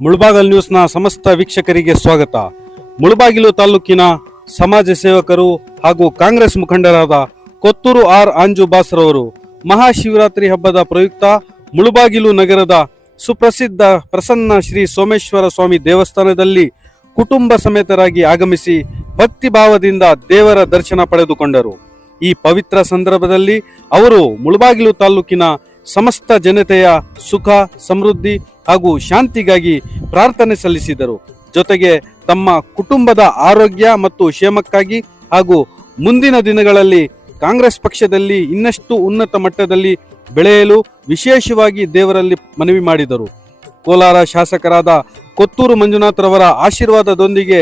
ಮುಳಬಾಗಿಲು ನ್ಯೂಸ್ನ ಸಮಸ್ತ ವೀಕ್ಷಕರಿಗೆ ಸ್ವಾಗತ. ಮುಳಬಾಗಿಲು ತಾಲೂಕಿನ ಸಮಾಜ ಸೇವಕರು ಹಾಗೂ ಕಾಂಗ್ರೆಸ್ ಮುಖಂಡರಾದ ಕೊತ್ತೂರು ಆರ್ ಅಂಜು ಬಾಸ್ರವರು ಮಹಾಶಿವರಾತ್ರಿ ಹಬ್ಬದ ಪ್ರಯುಕ್ತ ಮುಳಬಾಗಿಲು ನಗರದ ಸುಪ್ರಸಿದ್ಧ ಪ್ರಸನ್ನ ಶ್ರೀ ಸೋಮೇಶ್ವರ ಸ್ವಾಮಿ ದೇವಸ್ಥಾನದಲ್ಲಿ ಕುಟುಂಬ ಸಮೇತರಾಗಿ ಆಗಮಿಸಿ ಭಕ್ತಿ ಭಾವದಿಂದ ದೇವರ ದರ್ಶನ ಪಡೆದುಕೊಂಡರು. ಈ ಪವಿತ್ರ ಸಂದರ್ಭದಲ್ಲಿ ಅವರು ಮುಳಬಾಗಿಲು ತಾಲೂಕಿನ ಸಮಸ್ತ ಜನತೆಯ ಸುಖ ಸಮೃದ್ಧಿ ಹಾಗೂ ಶಾಂತಿಗಾಗಿ ಪ್ರಾರ್ಥನೆ ಸಲ್ಲಿಸಿದರು. ಜೊತೆಗೆ ತಮ್ಮ ಕುಟುಂಬದ ಆರೋಗ್ಯ ಮತ್ತು ಕ್ಷೇಮಕ್ಕಾಗಿ ಹಾಗೂ ಮುಂದಿನ ದಿನಗಳಲ್ಲಿ ಕಾಂಗ್ರೆಸ್ ಪಕ್ಷದಲ್ಲಿ ಇನ್ನಷ್ಟು ಉನ್ನತ ಮಟ್ಟದಲ್ಲಿ ಬೆಳೆಯಲು ವಿಶೇಷವಾಗಿ ದೇವರಲ್ಲಿ ಮನವಿ ಮಾಡಿದರು. ಕೋಲಾರ ಶಾಸಕರಾದ ಕೊತ್ತೂರು ಮಂಜುನಾಥ್ರವರ ಆಶೀರ್ವಾದದೊಂದಿಗೆ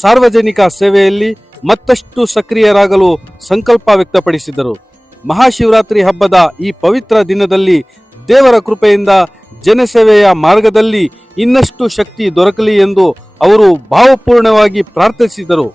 ಸಾರ್ವಜನಿಕ ಸೇವೆಯಲ್ಲಿ ಮತ್ತಷ್ಟು ಸಕ್ರಿಯರಾಗಲು ಸಂಕಲ್ಪ ವ್ಯಕ್ತಪಡಿಸಿದರು. ಮಹಾಶಿವರಾತ್ರಿ ಹಬ್ಬದ ಈ ಪವಿತ್ರ ದಿನದಲ್ಲಿ ದೇವರ ಕೃಪೆಯಿಂದ ಜನಸೇವೆಯ ಮಾರ್ಗದಲ್ಲಿ ಇನ್ನಷ್ಟು ಶಕ್ತಿ ದೊರಕಲಿ ಎಂದು ಅವರು ಭಾವಪೂರ್ಣವಾಗಿ ಪ್ರಾರ್ಥಿಸಿದರು.